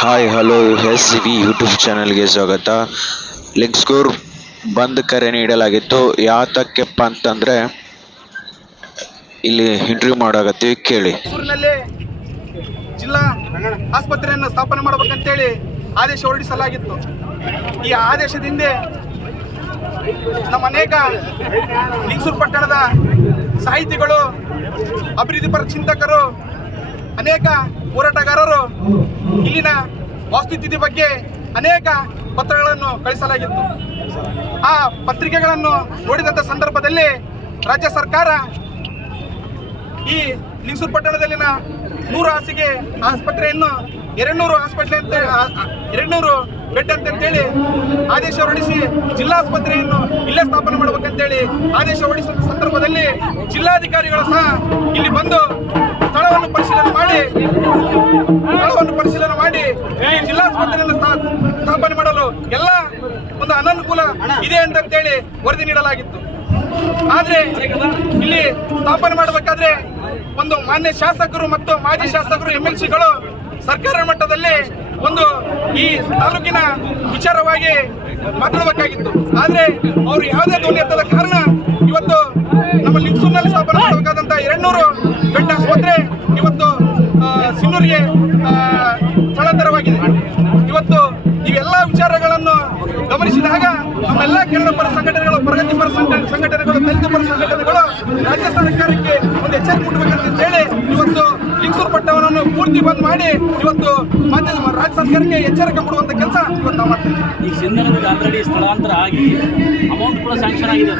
Hi hello SCV YouTube ಚಾನಲ್ಗೆ ಸ್ವಾಗತ. Leg score ಬಂದ್ ಕರೆ ನೀಡಲಾಗಿತ್ತು. ಯಾತಕ್ಕೆಪ್ಪ ಅಂತಂದ್ರೆ ಇಲ್ಲಿ ಇಂಟರ್ವ್ಯೂ ಮಾಡಾಕತ್ತೀವಿ, ಕೇಳಿ. ಮೈಸೂರಿನಲ್ಲಿ ಜಿಲ್ಲಾ ಆಸ್ಪತ್ರೆಯನ್ನು ಸ್ಥಾಪನೆ ಮಾಡಬೇಕಂತೇಳಿ ಆದೇಶ ಹೊರಡಿಸಲಾಗಿತ್ತು. ಈ ಆದೇಶದಿಂದ ನಮ್ಮ ಅನೇಕ ಲಿಂಗಸೂರು ಪಟ್ಟಣದ ಸಾಹಿತಿಗಳು, ಅಭಿವೃದ್ಧಿಪರ ಚಿಂತಕರು, ಅನೇಕ ಹೋರಾಟಗಾರರು ಇಲ್ಲಿನ ವಾಸ್ತುಸ್ಥಿತಿ ಬಗ್ಗೆ ಅನೇಕ ಪತ್ರಗಳನ್ನು ಕಳಿಸಲಾಗಿತ್ತು. ಆ ಪತ್ರಿಕೆಗಳನ್ನು ನೋಡಿದಂಥ ಸಂದರ್ಭದಲ್ಲಿ ರಾಜ್ಯ ಸರ್ಕಾರ ಈ ಲಿಂಗಸೂರು ಪಟ್ಟಣದಲ್ಲಿನ 100 ಹಾಸಿಗೆ ಆಸ್ಪತ್ರೆಯನ್ನು 200 ಬೆಡ್ ಅಂತೇಳಿ ಆದೇಶ ಹೊರಡಿಸಿ ಜಿಲ್ಲಾಸ್ಪತ್ರೆಯನ್ನು ಇಲ್ಲೇ ಸ್ಥಾಪನೆ ಮಾಡಬೇಕಂತೇಳಿ ಆದೇಶ ಹೊರಡಿಸಿದ ಸಂದರ್ಭದಲ್ಲಿ ಜಿಲ್ಲಾಧಿಕಾರಿಗಳು ಸಹ ಇಲ್ಲಿ ಬಂದು ಸ್ಥಳವನ್ನು ಪರಿಶೀಲನೆ ಮಾಡಿ ಈ ಜಿಲ್ಲಾಸ್ಪತ್ರೆಯನ್ನು ಸ್ಥಾಪನೆ ಮಾಡಲು ಎಲ್ಲ ಒಂದು ಅನನುಕೂಲ ಇದೆ ಅಂತೇಳಿ ವರದಿ ನೀಡಲಾಗಿತ್ತು. ಆದರೆ ಇಲ್ಲಿ ಸ್ಥಾಪನೆ ಮಾಡಬೇಕಾದ್ರೆ ಒಂದು ಮಾನ್ಯ ಶಾಸಕರು ಮತ್ತು ಮಾಜಿ ಶಾಸಕರು MLCಗಳು ಸರ್ಕಾರ ಮಟ್ಟದಲ್ಲಿ ಒಂದು ಈ ತಾಲೂಕಿನ ವಿಚಾರವಾಗಿ ಮಾತಾಡಬೇಕಾಗಿತ್ತು. ಆದರೆ ಅವರು ಯಾವುದೇ ಧ್ವನಿ ಎತ್ತದ ಕಾರಣ ಇವತ್ತು ನಮ್ಮ ಲಿಂಗಸೂರಿನಲ್ಲಿ ಸ್ಥಾಪನೆ ಮಾಡಬೇಕಾದಂಥ 200 ಬೆಡ್ ಆಸ್ಪತ್ರೆ ಇವತ್ತು ಸಿನ್ನೂರಿಗೆ ಸ್ಥಳಾಂತರವಾಗಿದೆ. ಇವತ್ತು ಇವೆಲ್ಲ ವಿಚಾರಗಳನ್ನು ಗಮನಿಸಿದಾಗ ನಮ್ಮೆಲ್ಲ ಕನ್ನಡ ಪರ ಸಂಘಟನೆಗಳು, ಪ್ರಗತಿಪರ ಸಂಘಟನೆಗಳು, ದಲಿತ ಪರ ಸಂಘಟನೆಗಳು ರಾಜ್ಯ ಸರ್ಕಾರಕ್ಕೆ ಒಂದು ಎಚ್ಚರಿಕೆ ಕೊಡಬೇಕಂತ ಹೇಳಿ ಇವತ್ತು ಲಿಂಗಸೂರು ಪಟ್ಟಣವನ್ನು ಪೂರ್ತಿ ಬಂದ್ ಮಾಡಿ ಇವತ್ತು ರಾಜ್ಯ ಸರ್ಕಾರಕ್ಕೆ ಎಚ್ಚರಿಕೆ ಕೊಡುವಂತ ಕೆಲಸ ಇವತ್ತು ನಾವು ಮಾಡ್ತೀವಿ. ಈಗ ಸಿಂಧನೂರಿಗೆ ಆಲ್ರೆಡಿ ಸ್ಥಳಾಂತರ ಆಗಿ ಅಮೌಂಟ್ ಕೂಡ ಸ್ಯಾಂಕ್ಷನ್ ಆಗಿದೆ.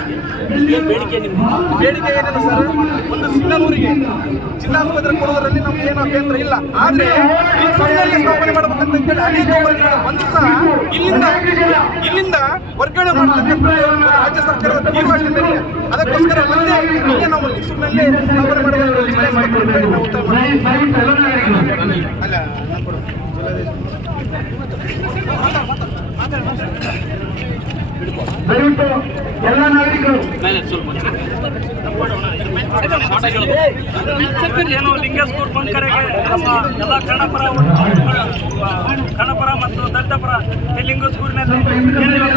ಬೇಡಿಕೆ ಏನಿಲ್ಲ ಸರ್, ಒಂದು ಸಿಂಧನೂರಿಗೆ ಜಿಲ್ಲಾಸ್ಪತ್ರೆ ಕೊಡೋದ್ರಲ್ಲಿ ನಮ್ಗೆ ಏನು ಅಭ್ಯಂತರ ಇಲ್ಲ. ಆದ್ರೆ ಈ ಸ್ಥಳದಲ್ಲಿ ಸ್ಥಾಪನೆ ಮಾಡಬೇಕಂತ ಹೇಳಿ ಅನೇಕ ವರ್ಗಗಳು ಬಂದು ಸಹ ಇಲ್ಲಿಂದ ವರ್ಗಾವಣೆ ಮಾಡತಕ್ಕಂಥದ್ದು ರಾಜ್ಯ ಸರ್ಕಾರದ ತೀರ್ಮಾನ ಇದೆ. ಅದಕ್ಕೋಸ್ಕರ ಮತ್ತೆ ಇಲ್ಲೇ ನಾವು ಲಿಂಗಸೂರಿನಲ್ಲಿ ಸ್ಥಾಪನೆ ಮಾಡಬೇಕು ಜಿಲ್ಲಾಸ್ಪತ್ರೆ ನಾವು ಒತ್ತಾಯ ಮಾಡ್ತೀವಿ. ಅಲ್ಲ ಎಲ್ಲ ನಾಗರಿಕರು ಏನು ಲಿಂಗೇಶ್ವರ ಬಂಕರೆಗೆ ನಮ್ಮ ಎಲ್ಲ ಕನ್ನಪರ ಮತ್ತು ದಲಿತ ಪರ ಈ ಲಿಂಗೇಶ್ವರಿನಲ್ಲಿ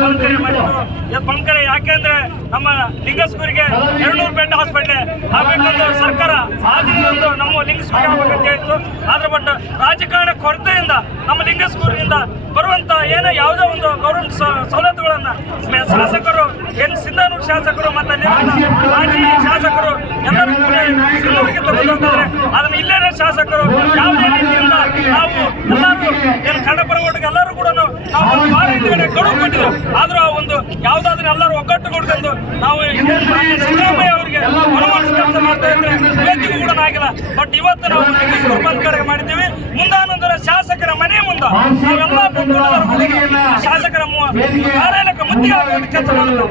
ಬಂಕರೆ ಮಾಡಿದ್ರು. ಬಂಕರೆ ಯಾಕೆಂದ್ರೆ ನಮ್ಮ ಲಿಂಗೇಶ್ವರಿಗೆ 200 ಬೆಡ್ ಹಾಸ್ಪಿಟ್ಲ್ ಆಗಬೇಕಂತ ಸರ್ಕಾರ ಆದಿನೊಂದು ನಮ್ಮ ಲಿಂಗೇಶ್ವರಿಗೆ ಆಗಬೇಕಂತ ಹೇಳಿತ್ತು. ಆದ್ರೆ ಬಟ್ ರಾಜಕಾರಣ ಕೊರತೆಯಿಂದ ನಮ್ಮ ಲಿಂಗೇಶ್ವರದಿಂದ ಬರುವಂತ ಏನೋ ಯಾವುದೋ ಒಂದು ಗೌರ್ಮೆಂಟ್ ಸವಲತ್ತುಗಳನ್ನ ಶಾಸಕರು ಸಿಂಧನೂರು ಶಾಸಕರು ಮತ್ತು ಮಾಜಿ ಶಾಸಕರು ಎಲ್ಲರೂ ಕೂಡ ಸಿಂಧನೂರಿಗೆ ತಗೊಂಡ್ರೆ ಅದನ್ನ ಇಲ್ಲೇ ಶಾಸಕರು ಯಾವುದೇ ರೀತಿಯಿಂದ ನಾವು ಎಲ್ಲರೂ ಏನು ಕನ್ನಡಪರ ಒಟ್ಟಿಗೆ ಎಲ್ಲರೂ ಕೂಡ ನಾವು ವಾರ ಹಿಂದ್ಗಡೆ ಗಡುವು ಕೊಟ್ಟಿದ್ರು. ಆದ್ರೂ ಆ ಒಂದು ಯಾವುದಾದ್ರೂ ಎಲ್ಲರೂ ಒಗ್ಗಟ್ಟುಗೊಂಡು ನಾವು ಸಿದ್ದರಾಮಯ್ಯ ಅವರಿಗೆ ಮನವೊಲಿಸಿ ಕೆಲಸ ಮಾಡ್ತಾ ಇದ್ರೆ ಇವತ್ತಿಗೂ ಕೂಡ ಆಗಿಲ್ಲ. ಬಟ್ ಇವತ್ತು ನಾವು ಲಿಂಗೇಶ್ವರ ಬಂಕರೆಗೆ ಮಾಡಿದ್ದೀವಿ. ಮುಂದಾನೊಂದರ ಶಾಸಕರ ಮನೆ ಮುಂದೆ ನಾವೆಲ್ಲ ಶಾಸಕರ ಕಾರ್ಯಾಲಯಕ್ಕೆ ಮುತ್ತಿಗೆ ಆಗುವಂತ ಕೆಲಸ ಮಾಡುತ್ತೇವೆ.